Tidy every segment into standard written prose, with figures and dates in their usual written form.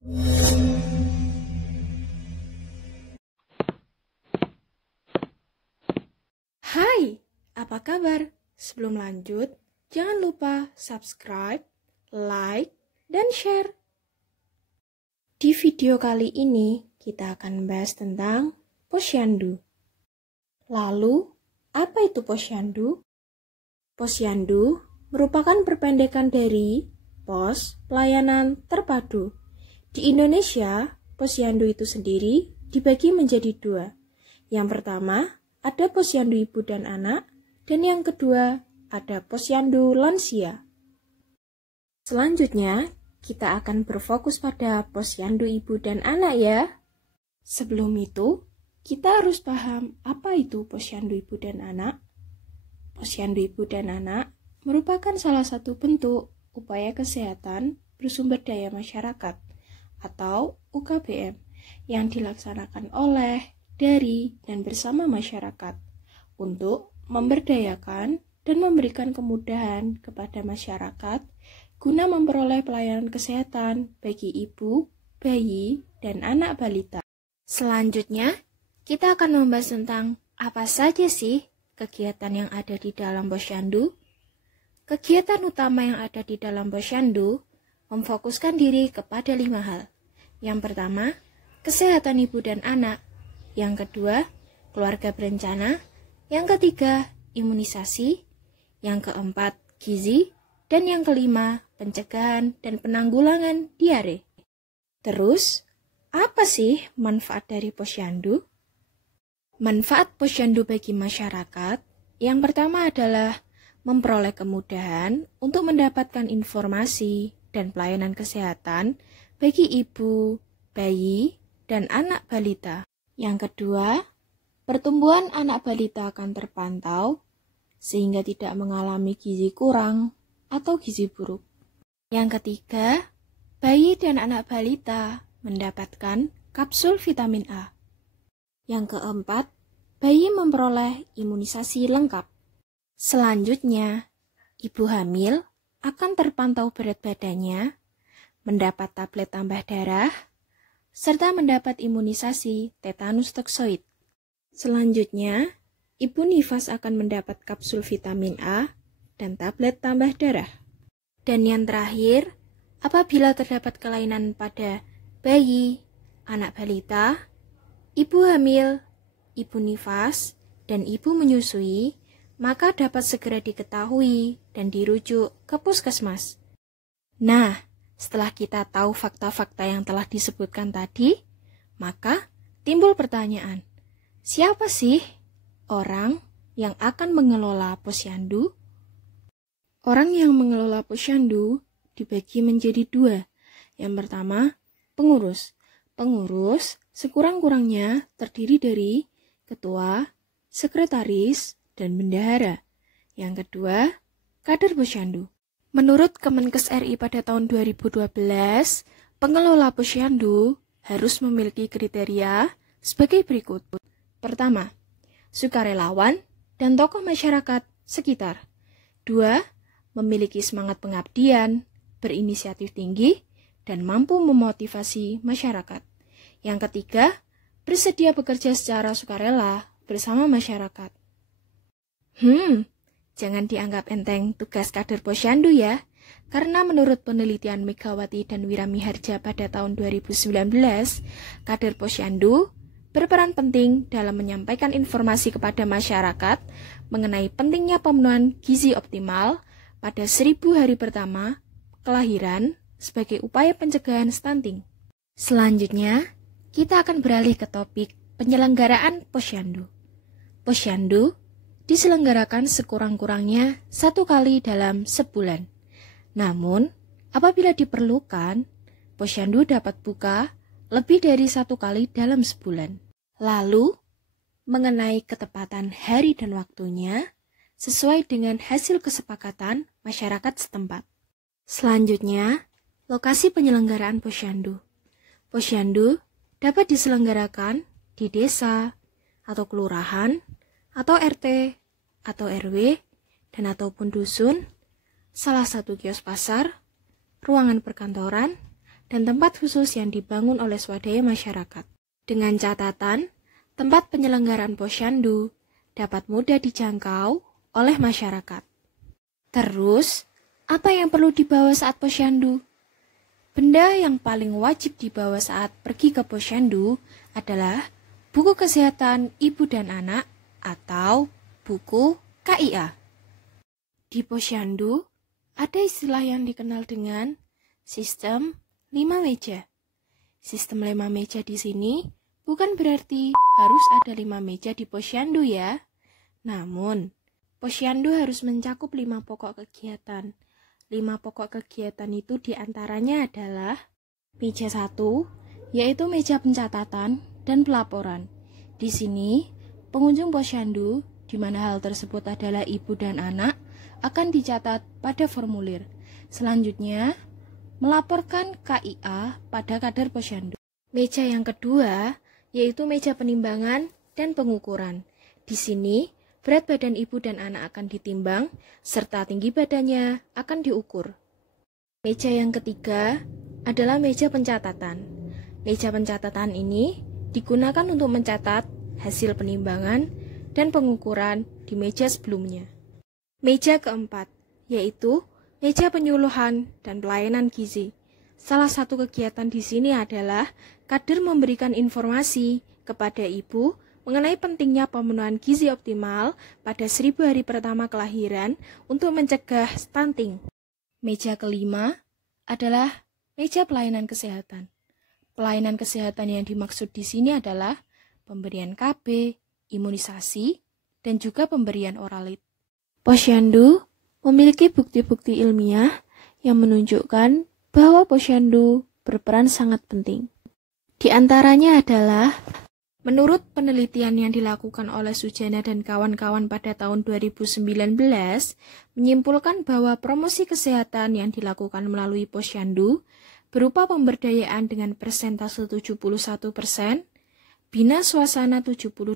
Hai, apa kabar? Sebelum lanjut, jangan lupa subscribe, like, dan share. Di video kali ini, kita akan membahas tentang posyandu. Lalu, apa itu posyandu? Posyandu merupakan perpendekan dari Pos Pelayanan Terpadu. Di Indonesia, posyandu itu sendiri dibagi menjadi dua. Yang pertama, ada posyandu ibu dan anak, dan yang kedua, ada posyandu lansia. Selanjutnya, kita akan berfokus pada posyandu ibu dan anak ya. Sebelum itu, kita harus paham apa itu posyandu ibu dan anak. Posyandu ibu dan anak merupakan salah satu bentuk upaya kesehatan bersumber daya masyarakat atau UKBM yang dilaksanakan oleh, dari, dan bersama masyarakat untuk memberdayakan dan memberikan kemudahan kepada masyarakat guna memperoleh pelayanan kesehatan bagi ibu, bayi, dan anak balita. Selanjutnya, kita akan membahas tentang apa saja sih kegiatan yang ada di dalam posyandu. Kegiatan utama yang ada di dalam posyandu memfokuskan diri kepada 5 hal. Yang pertama, kesehatan ibu dan anak. Yang kedua, keluarga berencana. Yang ketiga, imunisasi. Yang keempat, gizi. Dan yang kelima, pencegahan dan penanggulangan diare. Terus, apa sih manfaat dari posyandu? Manfaat posyandu bagi masyarakat yang pertama adalah memperoleh kemudahan untuk mendapatkan informasi dan pelayanan kesehatan bagi ibu, bayi, dan anak balita. Yang kedua, pertumbuhan anak balita akan terpantau sehingga tidak mengalami gizi kurang atau gizi buruk. Yang ketiga, bayi dan anak balita mendapatkan kapsul vitamin A. Yang keempat, bayi memperoleh imunisasi lengkap. Selanjutnya, ibu hamil akan terpantau berat badannya, mendapat tablet tambah darah, serta mendapat imunisasi tetanus toksoid. Selanjutnya, ibu nifas akan mendapat kapsul vitamin A dan tablet tambah darah. Dan yang terakhir, apabila terdapat kelainan pada bayi, anak balita, ibu hamil, ibu nifas, dan ibu menyusui, maka dapat segera diketahui dan dirujuk ke puskesmas. Nah, setelah kita tahu fakta-fakta yang telah disebutkan tadi, maka timbul pertanyaan, siapa sih orang yang akan mengelola posyandu? Orang yang mengelola posyandu dibagi menjadi 2. Yang pertama, pengurus. Pengurus sekurang-kurangnya terdiri dari ketua, sekretaris, dan bendahara. Yang kedua, kader posyandu. Menurut Kemenkes RI pada tahun 2012, pengelola posyandu harus memiliki kriteria sebagai berikut. Pertama, sukarelawan dan tokoh masyarakat sekitar. 2, memiliki semangat pengabdian, berinisiatif tinggi, dan mampu memotivasi masyarakat. Yang ketiga, bersedia bekerja secara sukarela bersama masyarakat. Jangan dianggap enteng tugas kader posyandu ya, karena menurut penelitian Megawati dan Wiramiharja pada tahun 2019, kader posyandu berperan penting dalam menyampaikan informasi kepada masyarakat mengenai pentingnya pemenuhan gizi optimal pada 1000 hari pertama kelahiran sebagai upaya pencegahan stunting. Selanjutnya, kita akan beralih ke topik penyelenggaraan posyandu. Posyandu diselenggarakan sekurang-kurangnya 1 kali dalam sebulan. Namun, apabila diperlukan, posyandu dapat buka lebih dari 1 kali dalam sebulan. Lalu, mengenai ketepatan hari dan waktunya, sesuai dengan hasil kesepakatan masyarakat setempat. Selanjutnya, lokasi penyelenggaraan posyandu. Posyandu dapat diselenggarakan di desa, atau kelurahan, atau RT, atau RW, dan ataupun dusun, salah satu kios pasar, ruangan perkantoran, dan tempat khusus yang dibangun oleh swadaya masyarakat. Dengan catatan, tempat penyelenggaraan posyandu dapat mudah dijangkau oleh masyarakat. Terus, apa yang perlu dibawa saat posyandu? Benda yang paling wajib dibawa saat pergi ke posyandu adalah buku kesehatan ibu dan anak atau buku KIA. Di posyandu, ada istilah yang dikenal dengan sistem 5 meja. Sistem 5 meja di sini bukan berarti harus ada 5 meja di posyandu ya. Namun, posyandu harus mencakup 5 pokok kegiatan. 5 pokok kegiatan itu diantaranya adalah meja 1, yaitu meja pencatatan dan pelaporan. Di sini, pengunjung posyandu, di mana hal tersebut adalah ibu dan anak, akan dicatat pada formulir. Selanjutnya, melaporkan KIA pada kader posyandu. Meja yang kedua, yaitu meja penimbangan dan pengukuran. Di sini, berat badan ibu dan anak akan ditimbang, serta tinggi badannya akan diukur. Meja yang ketiga adalah meja pencatatan. Meja pencatatan ini digunakan untuk mencatat hasil penimbangan dan pengukuran di meja sebelumnya. Meja keempat, yaitu meja penyuluhan dan pelayanan gizi. Salah satu kegiatan di sini adalah kader memberikan informasi kepada ibu mengenai pentingnya pemenuhan gizi optimal pada 1000 hari pertama kelahiran untuk mencegah stunting. Meja kelima adalah meja pelayanan kesehatan. Pelayanan kesehatan yang dimaksud di sini adalah pemberian KB, imunisasi, dan juga pemberian oralit. Posyandu memiliki bukti-bukti ilmiah yang menunjukkan bahwa posyandu berperan sangat penting. Di antaranya adalah menurut penelitian yang dilakukan oleh Sujana dan kawan-kawan pada tahun 2019, menyimpulkan bahwa promosi kesehatan yang dilakukan melalui posyandu berupa pemberdayaan dengan persentase 71%, bina suasana 72%,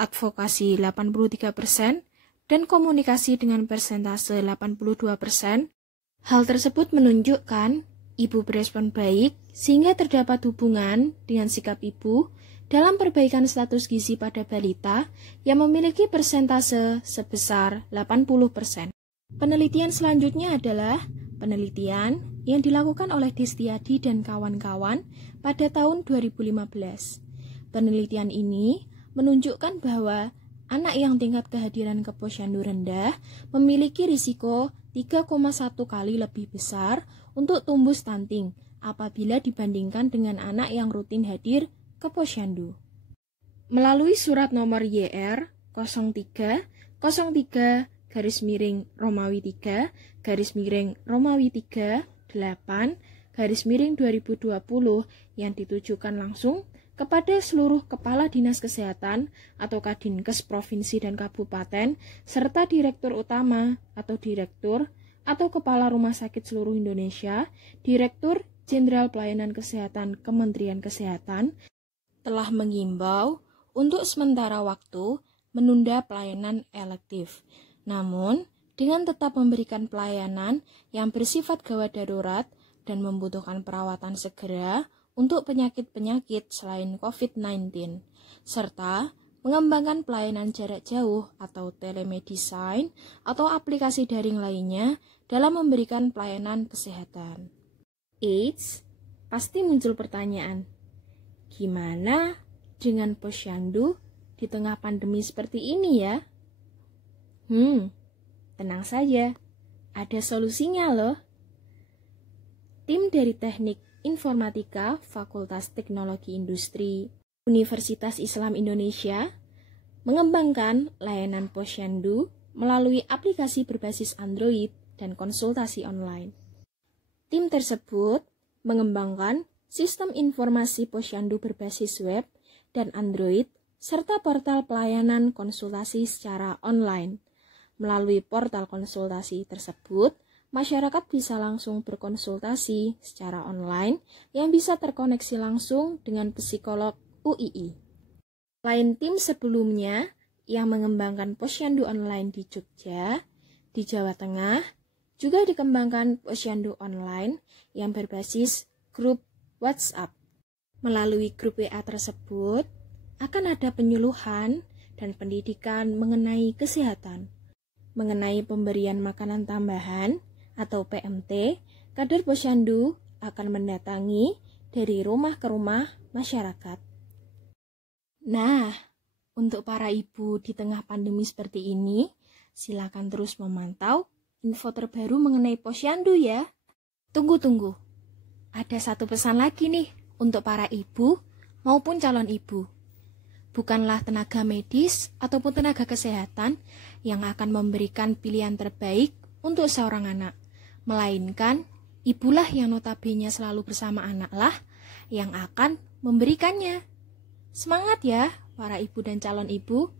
advokasi 83%, dan komunikasi dengan persentase 82%. Hal tersebut menunjukkan ibu berespon baik sehingga terdapat hubungan dengan sikap ibu dalam perbaikan status gizi pada balita yang memiliki persentase sebesar 80%. Penelitian selanjutnya adalah penelitian yang dilakukan oleh Destiadi dan kawan-kawan pada tahun 2015. Penelitian ini menunjukkan bahwa anak yang tingkat kehadiran ke posyandu rendah memiliki risiko 3,1 kali lebih besar untuk tumbuh stunting apabila dibandingkan dengan anak yang rutin hadir ke posyandu. Melalui surat nomor YR 03/Romawi 3 Romawi 3 8 2020 yang ditujukan langsung kepada seluruh Kepala Dinas Kesehatan atau Kadinkes Provinsi dan Kabupaten, serta Direktur Utama atau Direktur atau Kepala Rumah Sakit seluruh Indonesia, Direktur Jenderal Pelayanan Kesehatan Kementerian Kesehatan, telah mengimbau untuk sementara waktu menunda pelayanan elektif. Namun, dengan tetap memberikan pelayanan yang bersifat gawat darurat dan membutuhkan perawatan segera untuk penyakit-penyakit selain COVID-19, serta mengembangkan pelayanan jarak jauh atau telemedicine atau aplikasi daring lainnya dalam memberikan pelayanan kesehatan. Eits, pasti muncul pertanyaan, gimana dengan posyandu di tengah pandemi seperti ini ya? Tenang saja, ada solusinya loh. Tim dari Teknik Informatika Fakultas Teknologi Industri Universitas Islam Indonesia mengembangkan layanan posyandu melalui aplikasi berbasis Android dan konsultasi online. Tim tersebut mengembangkan sistem informasi posyandu berbasis web dan Android serta portal pelayanan konsultasi secara online. Melalui portal konsultasi tersebut, masyarakat bisa langsung berkonsultasi secara online yang bisa terkoneksi langsung dengan psikolog UII. Lain tim sebelumnya yang mengembangkan posyandu online di Jogja, di Jawa Tengah, Juga dikembangkan Posyandu Online yang berbasis grup WhatsApp. Melalui grup WA tersebut, akan ada penyuluhan dan pendidikan mengenai kesehatan. Mengenai pemberian makanan tambahan atau PMT, kader Posyandu akan mendatangi dari rumah ke rumah masyarakat. Nah, untuk para ibu di tengah pandemi seperti ini, silakan terus memantau info terbaru mengenai Posyandu ya. Tunggu. Ada satu pesan lagi nih untuk para ibu maupun calon ibu. Bukanlah tenaga medis ataupun tenaga kesehatan yang akan memberikan pilihan terbaik untuk seorang anak, melainkan ibulah yang notabene selalu bersama anaklah yang akan memberikannya. Semangat ya para ibu dan calon ibu.